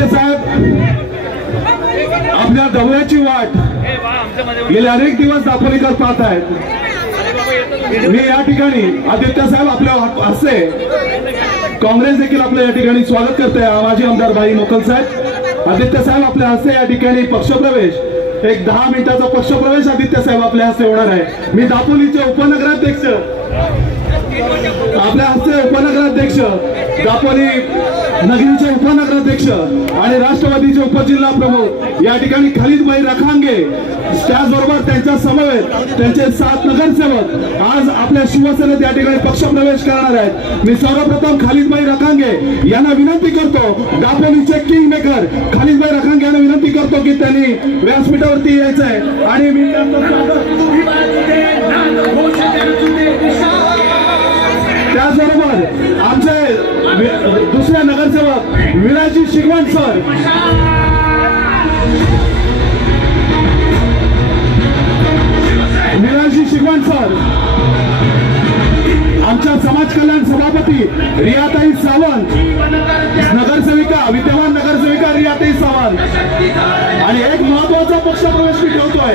आदित्य साहेब आपल्या दौऱ्याची वाट गेले अनेक दिवस दापोलीकर पाहत आहेत। मी या ठिकाणी आदित्य साहेब आपल्या हस्ते काँग्रेस देखील आपल्या या ठिकाणी स्वागत करते। माजी आमदार भाई मोकल साहेब, आदित्य साहेब आपल्या हस्ते या ठिकाणी पक्षप्रवेश, एक 10 मिनिटाचा पक्षप्रवेश आदित्य साहेब आपल्या हस्ते होणार आहे। मी दापोलीचे उपनगराध्यक्ष आपल्या हस्ते उपनगराध्यक्ष, दापोली नगरीचे उपनगराध्यक्ष आणि राष्ट्रवादीचे उपजिल्हा प्रमुख या ठिकाणी खालिदभाई रखांगे, त्याचबरोबर त्यांच्या समवेत त्यांचे 7 नगरसेवक आज आपल्या शिवसेनेत या ठिकाणी पक्षप्रवेश करणार आहेत। मी सर्वप्रथम खालिदभाई रखांगे यांना विनंती करतो, दापोलीचे किंग मेकर खालिदभाई रखांगे यांना विनंती करतो की त्यांनी व्यासपीठावरती यायचं आहे आणि मी त्याचबरोबर आमचे दुसरे नगरसेवक विराजी शिगवण सर, विराजी शिगवण सर, आमच्या समाज कल्याण सभापती रियाताई सावंत, नगरसेविका विद्यमान नगरसेविका रियाताई सावंत आणि एक महत्वाचा पक्षप्रवेश मी ठेवतोय,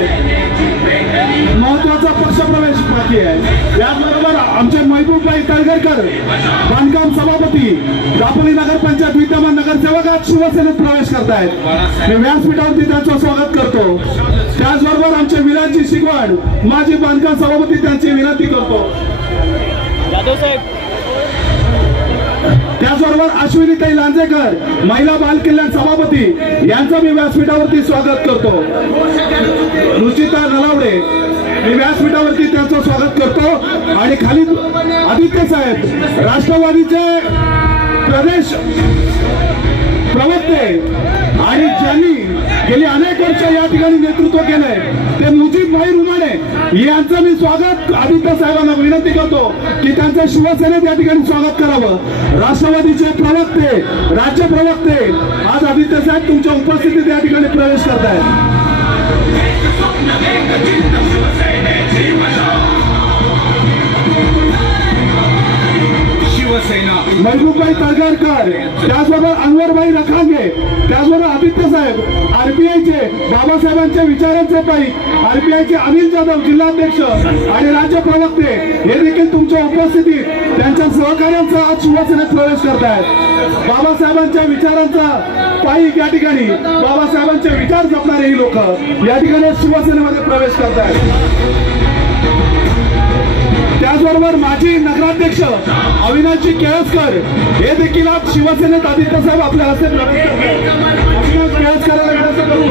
महत्वाचा पक्षप्रवेश बाकी आहे। याचबरोबर आमचे महबूबभाई तळगरकर बांधकाम सभापती, दापोली नगरपंचायत विद्यमान नगरसेवक आज शिवसेनेत प्रवेश करतायत। मी व्यासपीठावरती त्यांचं स्वागत करतो। त्याचबरोबर आमचे विराजी शिगवण माजी बांधकाम सभापती, त्यांची विनंती करतो। त्याचबरोबर अश्विनीताई लांजेकर महिला बाल कल्याण सभापती यांचं मी व्यासपीठावरती स्वागत करतो। रुचिता नलावडे मी व्यासपीठावरती त्यांचं स्वागत करतो आणि खाली आदित्य साहेब राष्ट्रवादीचे प्रदेश प्रवक्ते आणि ज्यांनी गेली अनेक वर्ष या ठिकाणी नेतृत्व केलंय ते मुजीबभाई रुमाणे यांचं मी स्वागत आदित्य साहेबांना विनंती करतो की त्यांचं शिवसेनेत या ठिकाणी स्वागत करावं। राष्ट्रवादीचे प्रवक्ते, राज्य प्रवक्ते आज आदित्य साहेब तुमच्या उपस्थितीत या ठिकाणी प्रवेश करतायत। महबूबभाई तळगरकर, त्याचबरोबर अनवरभाई रखांगे, त्याचबरोबर आदित्य साहेब आरपीआयचे बाबासाहेबांच्या विचारांचे पायी आरपीआयचे अनिल जाधव जिल्हाध्यक्ष आणि राज्य प्रवक्ते हे देखील तुमच्या उपस्थितीत त्यांच्या सहकार्यांचा आज शिवसेनेत प्रवेश करतायत। बाबासाहेबांच्या विचारांचा पायी या ठिकाणी बाबासाहेबांचे विचार जपणारे ही लोक या ठिकाणी शिवसेनेमध्ये प्रवेश करतायत। त्याचबरोबर माजी नगराध्यक्ष अविनाशजी केळसकर हे देखील आज शिवसेनेत आदित्य साहेब आपल्या हस्ते प्रवेश केळसकरांना विनंती करू।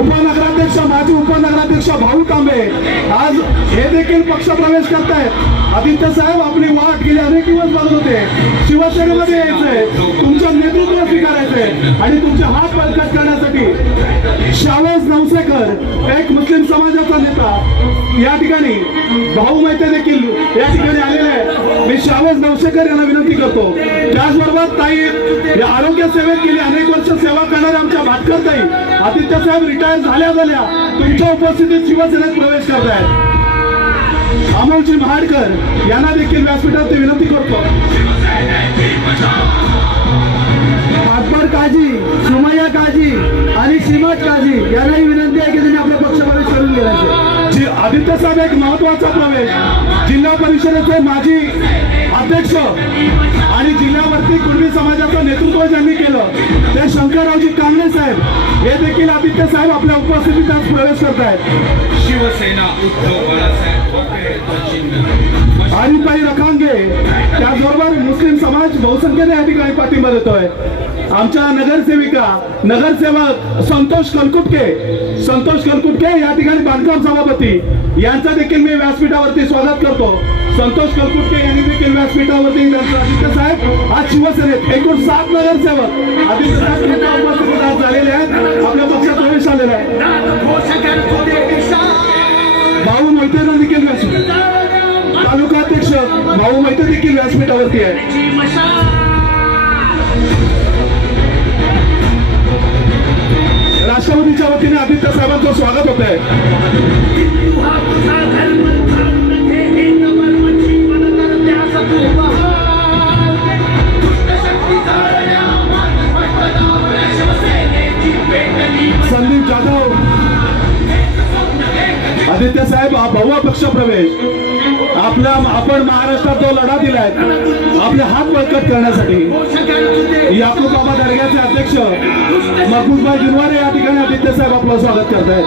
उपनगराध्यक्ष माजी उपनगराध्यक्ष भाऊ तांबे आज हे देखील पक्षप्रवेश करतायत। आदित्य साहेब आपली वाट गेली अनेक दिवस बघत होते, शिवसेनेमध्ये यायचंय, तुमचं नेतृत्व स्वीकारायचंय आणि तुमचे हात बळकट करण्यासाठी शावेज नवसेकर एक मुस्लिम समाजाचा नेता या ठिकाणी भाऊ मैते देखील या ठिकाणी आलेले आहे। मी शावेज नवसेकर यांना विनंती करतो। त्याचबरोबर ताई या आरोग्य सेवेत गेली अनेक वर्ष सेवा करणाऱ्या आमच्या भाटकर ताई आदित्य साहेब रिटायर झाल्या तुमच्या उपस्थितीत शिवसेनेत प्रवेश करतायत। अमोलजी महाडकर यांना देखील व्यासपीठावरती विनंती करतो। अकबर काजी, सुमय्या काजी आणि श्रीमत काजी यांनाही विनंती आहे की त्यांनी आपल्या पक्षप्रवेश करून घ्यायचे। आदित्य साहेब एक महत्वाचा प्रवेश, जिल्हा परिषदेचे माजी अध्यक्ष आणि जिल्ह्यावरती कुणबी समाजाचं नेतृत्व ज्यांनी केलं ते शंकररावजी कांगणे साहेब हे देखील आदित्य साहेब आपल्या उपस्थितीत आज प्रवेश करतायत। शिवसेना उद्धव बाळासाहेब हरिभाई रखांगे, त्याचबरोबर मुस्लिम समाज बहुसंख्येने या ठिकाणी पाठिंबा देतोय। आमच्या नगरसेविका नगरसेवक संतोष कलकुटके या ठिकाणी बांधकाम सभापती यांचं देखील मी व्यासपीठावरती स्वागत करतो। संतोष कलकुटके यांनी देखील व्यासपीठावरती आदित्य साहेब आज शिवसेनेत एकूण 7 नगरसेवक आदित्य साहेब उपस्थितीत आज झालेले आहेत, आपल्या पक्षात प्रवेश आलेला आहे। भाऊ मैत्रीला देखील तालुकाध्यक्ष भाऊ मैत्री देखील व्यासपीठावरती आहे। राष्ट्रवादीच्या वतीने आदित्य साहेबांचं स्वागत होत आहे। आदित्य साहेब हा भव्य पक्षप्रवेश आपण महाराष्ट्रात जो लढा दिलाय आपले हात बळकट करण्यासाठी याकूब बाबा दर्ग्याचे अध्यक्ष महबूबभाई जुनवारे या ठिकाणी आदित्य साहेब आपलं स्वागत करतायत.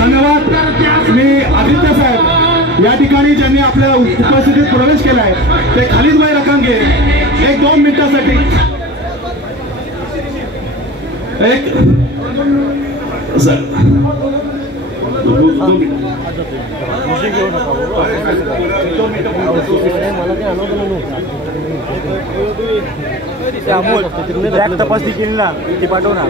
धन्यवाद. मी आदित्य साहेब या ठिकाणी ज्यांनी आपल्या उपस्थितीत प्रवेश केलाय ते खालिदभाई रकांगे 1-2 मिनिटांसाठी तपासणी केली ना ती पाठवणार.